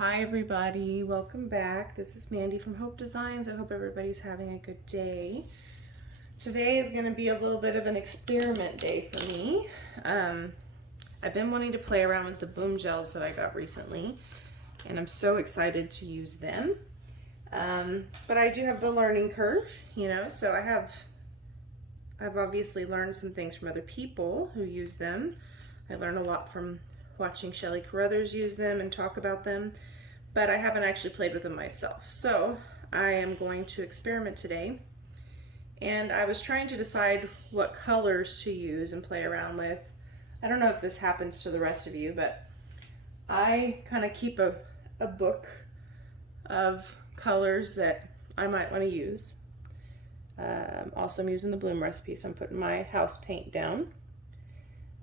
Hi everybody, welcome back. This is Mandy from Hope Designs. I hope everybody's having a good day. Today is going to be a little bit of an experiment day for me. I've been wanting to play around with the bloom gels that I got recently, and I'm so excited to use them. But I do have the learning curve, so I've obviously learned some things from other people who use them. I learned a lot from watching Sheleeart use them and talk about them, but I haven't actually played with them myself. So I am going to experiment today, and I was trying to decide what colors to use and play around with. I don't know if this happens to the rest of you, but I kind of keep a book of colors that I might want to use. Also, I'm using the bloom recipe, so I'm putting my house paint down.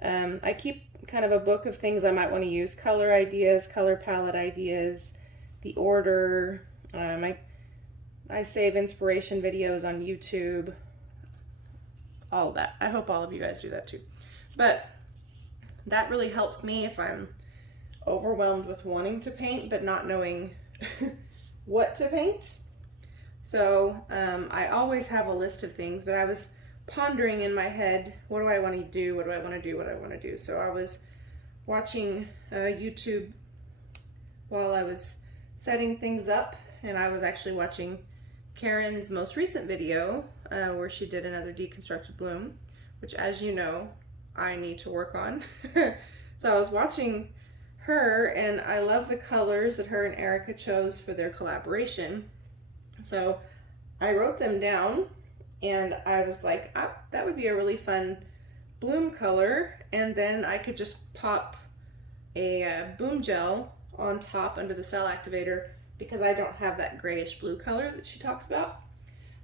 I keep kind of a book of things I might want to use, color ideas, color palette ideas, the order. I save inspiration videos on YouTube, all of that. I hope all of you guys do that too. But that really helps me if I'm overwhelmed with wanting to paint but not knowing what to paint. So I always have a list of things, but I was pondering in my head, what do I want to do? What do I want to do? What do I want to do? So I was watching YouTube while I was setting things up, and I was actually watching Karen's most recent video where she did another Deconstructed Bloom, which, as you know, I need to work on. So I was watching her, and I love the colors that her and Erica chose for their collaboration. So I wrote them down, and I was like, oh, that would be a really fun bloom color, and then I could just pop a bloom gel on top under the cell activator, because I don't have that grayish blue color that she talks about.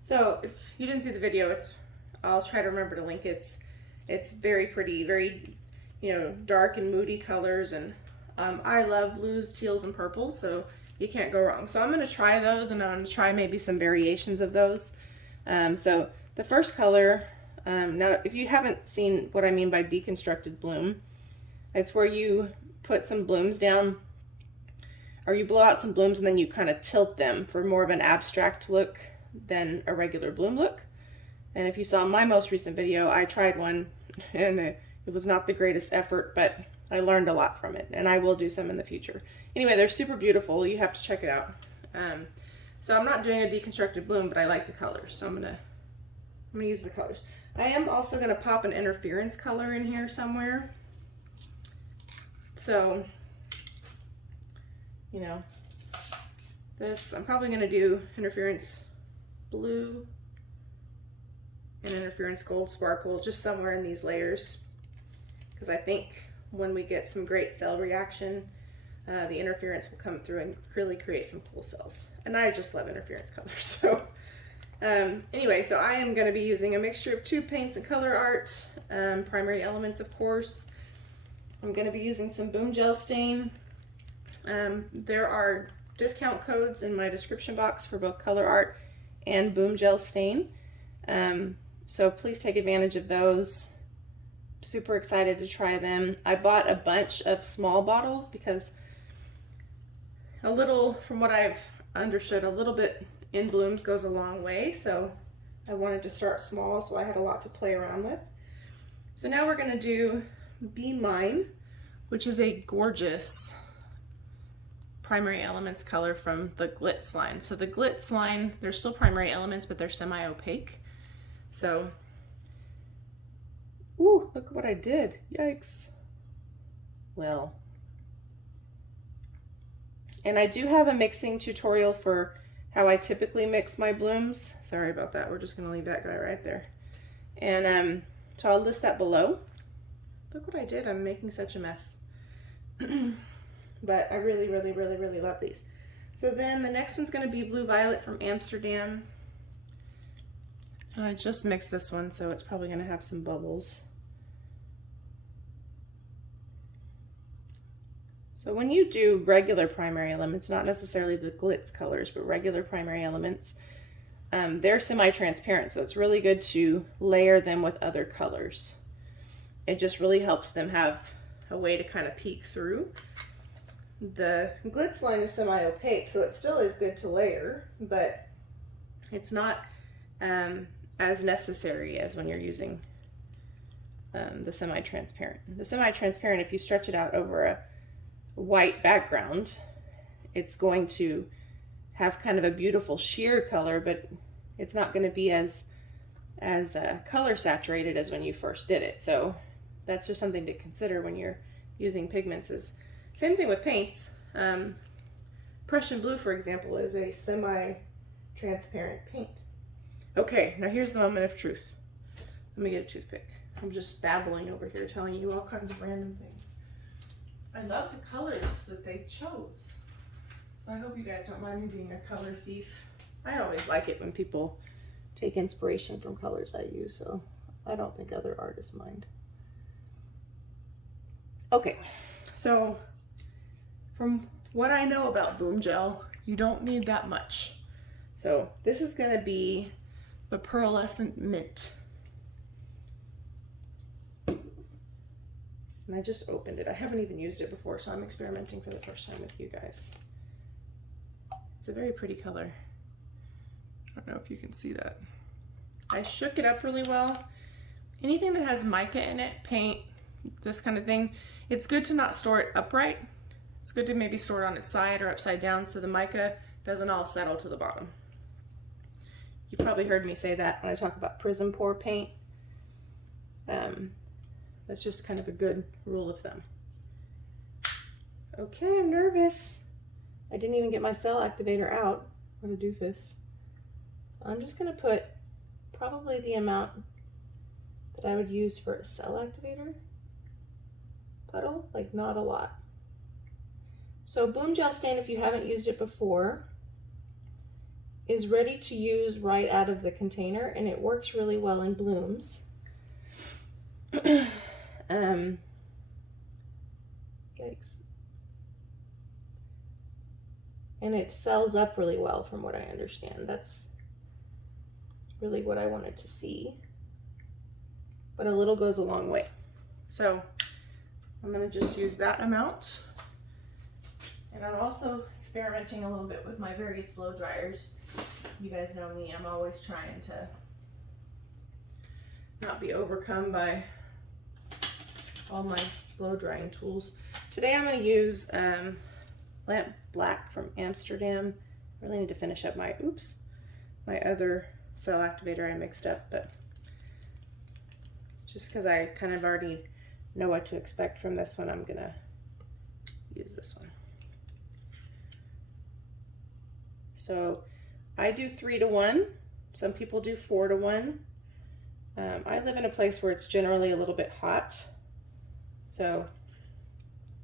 So if you didn't see the video, I'll try to remember to link it. It's very pretty, very dark and moody colors, and I love blues, teals, and purples, so you can't go wrong. So I'm going to try those, and I'm going to try maybe some variations of those. So the first color, now if you haven't seen what I mean by Deconstructed Bloom, it's where you put some blooms down, or you blow out some blooms and then you kind of tilt them for more of an abstract look than a regular bloom look. And if you saw my most recent video, I tried one, and it was not the greatest effort, but I learned a lot from it, and I will do some in the future. Anyway, they're super beautiful. You have to check it out. So I'm not doing a Deconstructed Bloom, but I like the colors, so I'm gonna use the colors. I am also gonna pop an interference color in here somewhere. So, this, I'm probably gonna do interference blue and interference gold sparkle just somewhere in these layers, because I think when we get some great cell reaction, the interference will come through and really create some cool cells. And I just love interference colors. So anyway, so I am going to be using a mixture of tube paints and Colourarte, primary elements, of course. I'm going to be using some Boom Gel Stain. There are discount codes in my description box for both Colourarte and Boom Gel Stain. So please take advantage of those. Super excited to try them. I bought a bunch of small bottles because a little, from what I've understood, a little bit in blooms goes a long way. So I wanted to start small, so I had a lot to play around with. So now we're going to do Be Mine, which is a gorgeous primary elements color from the Glitz line. So the Glitz line, they're still primary elements, but they're semi-opaque. So, ooh, look what I did. Yikes. Well. And I do have a mixing tutorial for how I typically mix my blooms. Sorry about that. We're just going to leave that guy right there. And so I'll list that below. Look what I did. I'm making such a mess. But I really, really, really, really love these. So then the next one's going to be Blue Violet from Amsterdam. And I just mixed this one, so it's probably going to have some bubbles. So when you do regular primary elements, not necessarily the Glitz colors, but regular primary elements, they're semi-transparent, so it's really good to layer them with other colors. It just really helps them have a way to kind of peek through. The Glitz line is semi-opaque, so it still is good to layer, but it's not as necessary as when you're using the semi-transparent. The semi-transparent, if you stretch it out over a white background, it's going to have kind of a beautiful sheer color, but it's not going to be as color saturated as when you first did it. So that's just something to consider when you're using pigments. Same thing with paints. Prussian blue, for example, is a semi-transparent paint. Okay, now here's the moment of truth. Let me get a toothpick. I'm just babbling over here telling you all kinds of random things. I love the colors that they chose. So I hope you guys don't mind me being a color thief. I always like it when people take inspiration from colors I use, so I don't think other artists mind. Okay, so from what I know about Boom Gel, you don't need that much. So this is going to be the Pearlescent Mint. And I just opened it. I haven't even used it before, so I'm experimenting for the first time with you guys. It's a very pretty color. I don't know if you can see that. I shook it up really well. Anything that has mica in it, paint, this kind of thing, it's good to not store it upright. It's good to maybe store it on its side or upside down so the mica doesn't all settle to the bottom. You've probably heard me say that when I talk about prism pour paint. That's just kind of a good rule of thumb. Okay, I'm nervous. I didn't even get my cell activator out. What a doofus. So I'm just going to put probably the amount that I would use for a cell activator puddle, like not a lot. So Boom Gel Stain, if you haven't used it before, is ready to use right out of the container, and it works really well in blooms. Yikes. And it sells up really well from what I understand. That's really what I wanted to see. But a little goes a long way. So I'm going to just use that amount. And I'm also experimenting a little bit with my various blow dryers. You guys know me, I'm always trying to not be overcome by all my blow drying tools. Today I'm going to use Lamp Black from Amsterdam. I really need to finish up my other cell activator I mixed up, but just because I kind of already know what to expect from this one, I'm gonna use this one. So I do 3-to-1. Some people do 4-to-1. I live in a place where it's generally a little bit hot. So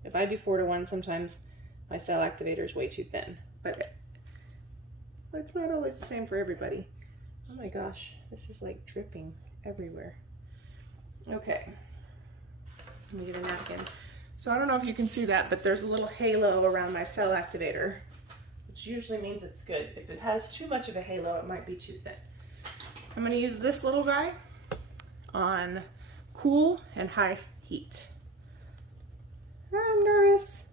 if I do 4-to-1, sometimes my cell activator is way too thin, but it's not always the same for everybody. Oh my gosh, this is like dripping everywhere. Okay, let me get a napkin. So I don't know if you can see that, but there's a little halo around my cell activator, which usually means it's good. If it has too much of a halo, it might be too thin. I'm going to use this little guy on cool and high heat. I'm nervous.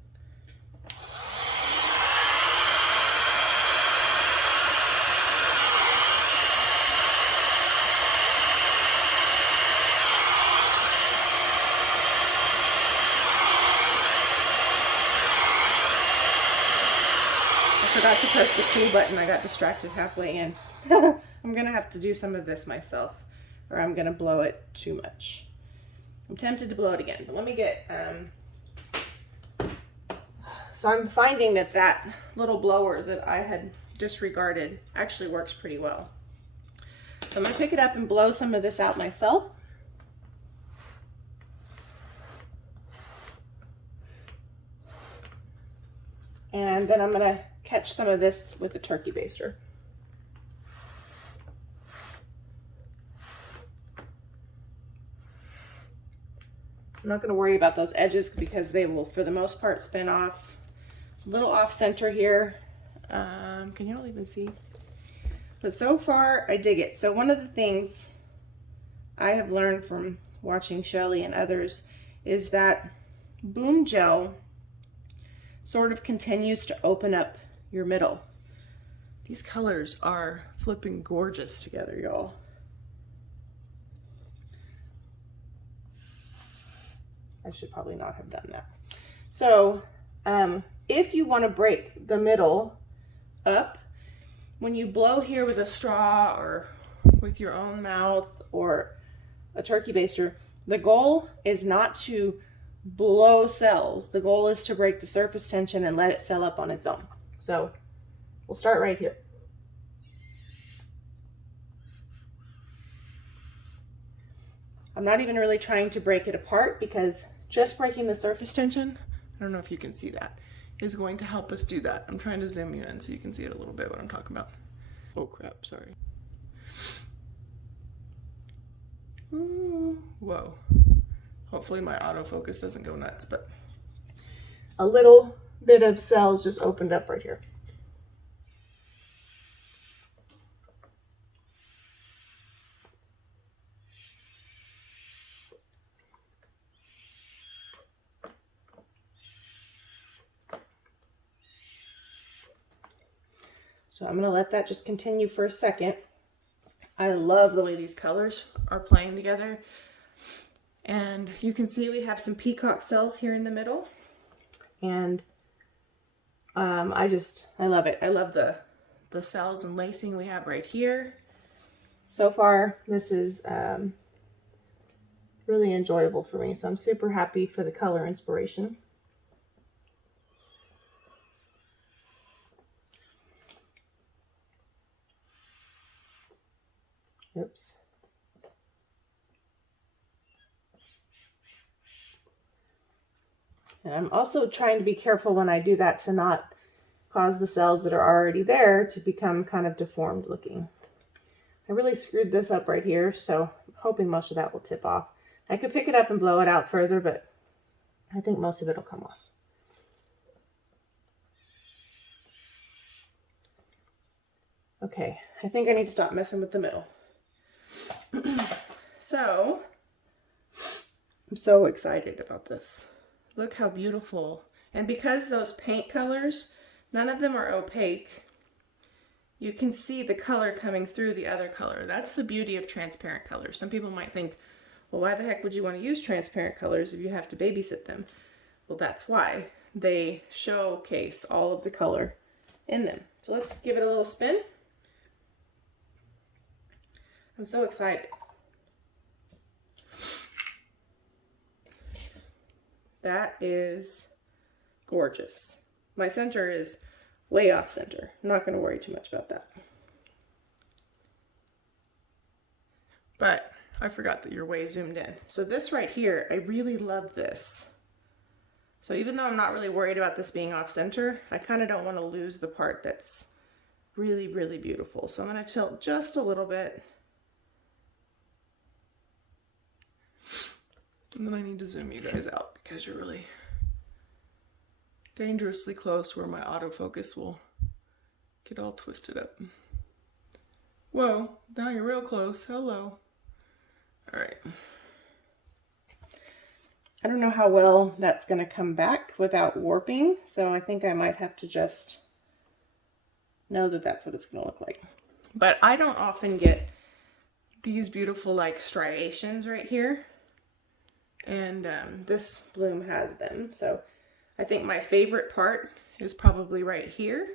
I forgot to press the cool button. I got distracted halfway in. I'm gonna have to do some of this myself, or I'm gonna blow it too much. I'm tempted to blow it again, but let me get, so I'm finding that that little blower that I had disregarded actually works pretty well. So I'm gonna pick it up and blow some of this out myself. And then I'm gonna catch some of this with the turkey baster. I'm not going to worry about those edges because they will, for the most part, spin off. A little off center here. Can you all even see? But so far, I dig it. So one of the things I have learned from watching Shelley and others is that Boom Gel sort of continues to open up your middle. These colors are flipping gorgeous together, y'all. I should probably not have done that. So if you want to break the middle up, when you blow here with a straw or with your own mouth or a turkey baster, the goal is not to blow cells. The goal is to break the surface tension and let it cell up on its own. So we'll start right here. I'm not even really trying to break it apart because just breaking the surface tension, I don't know if you can see that, is going to help us do that. I'm trying to zoom you in so you can see it a little bit what I'm talking about. Oh crap, sorry. Ooh, whoa. Hopefully my autofocus doesn't go nuts, but a little bit of cells just opened up right here. So I'm going to let that just continue for a second. I love the way these colors are playing together. And you can see we have some peacock cells here in the middle. And I love it. I love the cells and lacing we have right here. So far, this is really enjoyable for me. So I'm super happy for the color inspiration. Oops. And I'm also trying to be careful when I do that to not cause the cells that are already there to become kind of deformed looking. I really screwed this up right here, so I'm hoping most of that will tip off. I could pick it up and blow it out further, but I think most of it will come off. Okay, I think I need to stop messing with the middle. So, I'm so excited about this. Look how beautiful. And because those paint colors, none of them are opaque, you can see the color coming through the other color. That's the beauty of transparent colors. Some people might think, well, why the heck would you want to use transparent colors if you have to babysit them? Well, that's why. They showcase all of the color in them. So let's give it a little spin. I'm so excited. That is gorgeous. My center is way off center. I'm not going to worry too much about that. But I forgot that you're way zoomed in. So this right here, I really love this. So even though I'm not really worried about this being off center, I kind of don't want to lose the part that's really, really beautiful. So I'm going to tilt just a little bit. And then I need to zoom you guys out because you're really dangerously close where my autofocus will get all twisted up. Whoa, now you're real close. Hello. All right. I don't know how well that's going to come back without warping, so I think I might have to just know that that's what it's going to look like. But I don't often get these beautiful like striations right here. And this bloom has them. So I think my favorite part is probably right here.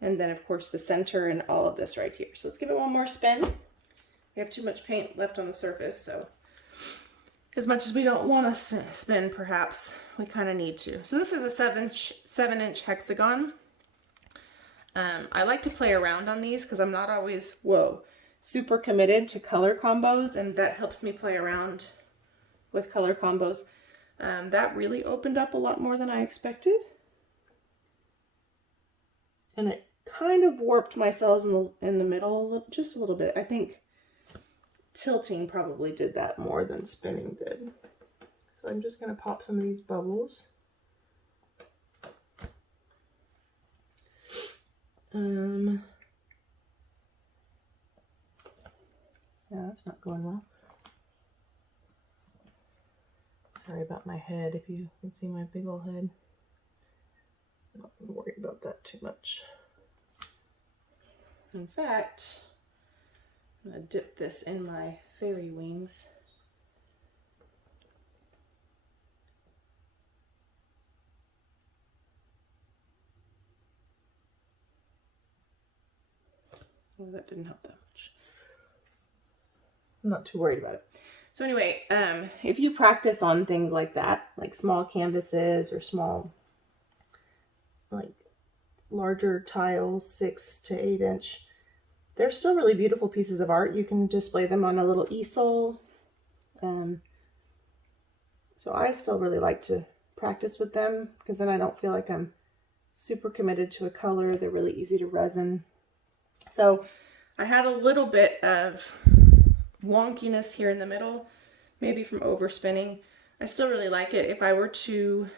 And then of course the center and all of this right here. So let's give it one more spin. We have too much paint left on the surface. So as much as we don't want to spin, perhaps we kind of need to. So this is a 7-inch hexagon. I like to play around on these because I'm not always, super committed to color combos. And that helps me play around with color combos. That really opened up a lot more than I expected. And it kind of warped my cells in the middle just a little bit. I think tilting probably did that more than spinning did. So I'm just going to pop some of these bubbles. Yeah, that's not going well. Sorry about my head, if you can see my big old head. I'm not going to worry about that too much. In fact, I'm going to dip this in my fairy wings. Well, that didn't help that much. I'm not too worried about it. So anyway, if you practice on things like that, like small canvases or small, like larger tiles, 6 to 8 inch, they're still really beautiful pieces of art. You can display them on a little easel. So I still really like to practice with them because then I don't feel like I'm super committed to a color. They're really easy to resin. So I had a little bit of wonkiness here in the middle, maybe from overspinning. I still really like it. If I were to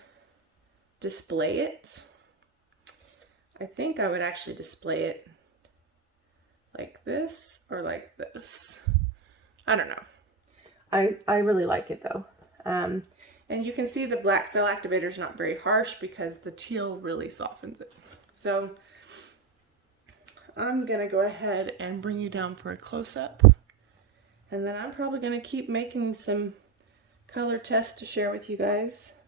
display it, I think I would actually display it like this or like this. I don't know. I really like it though. And you can see the black cell activator is not very harsh because the teal really softens it. So I'm going to go ahead and bring you down for a close-up. And then I'm probably going to keep making some color tests to share with you guys.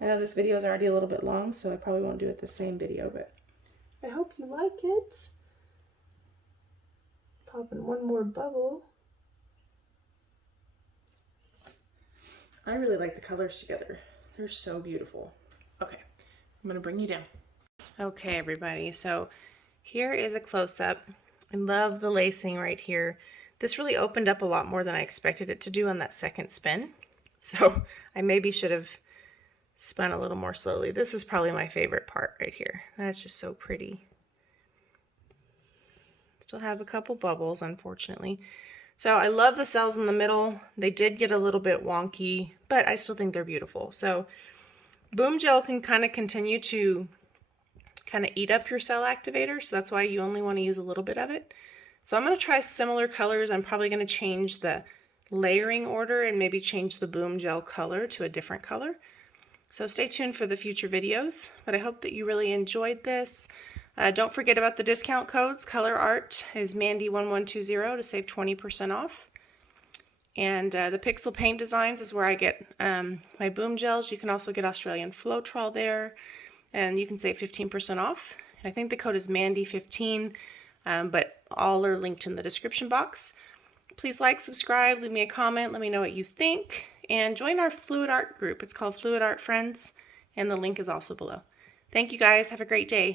I know this video is already a little bit long, so I probably won't do it the same video, but I hope you like it. Pop in one more bubble. I really like the colors together. They're so beautiful. Okay, I'm gonna bring you down. Okay, everybody, so here is a close-up. I love the lacing right here. This really opened up a lot more than I expected it to do on that second spin. So I maybe should have spun a little more slowly. This is probably my favorite part right here. That's just so pretty. Still have a couple bubbles, unfortunately. So I love the cells in the middle. They did get a little bit wonky, but I still think they're beautiful. So Boom Gel can kind of continue to kind of eat up your cell activator. So that's why you only want to use a little bit of it. So I'm going to try similar colors. I'm probably going to change the layering order and maybe change the Boom Gel color to a different color. So stay tuned for the future videos, but I hope that you really enjoyed this. Don't forget about the discount codes. Colourarte is Mandy1120 to save 20% off. And the Pixel Paint Designs is where I get my Boom Gels. You can also get Australian Floetrol there, and you can save 15% off. I think the code is Mandy15, but all are linked in the description box. Please like, subscribe, leave me a comment, let me know what you think, and join our Fluid Art group. It's called Fluid Art Friends, and the link is also below. Thank you guys. Have a great day.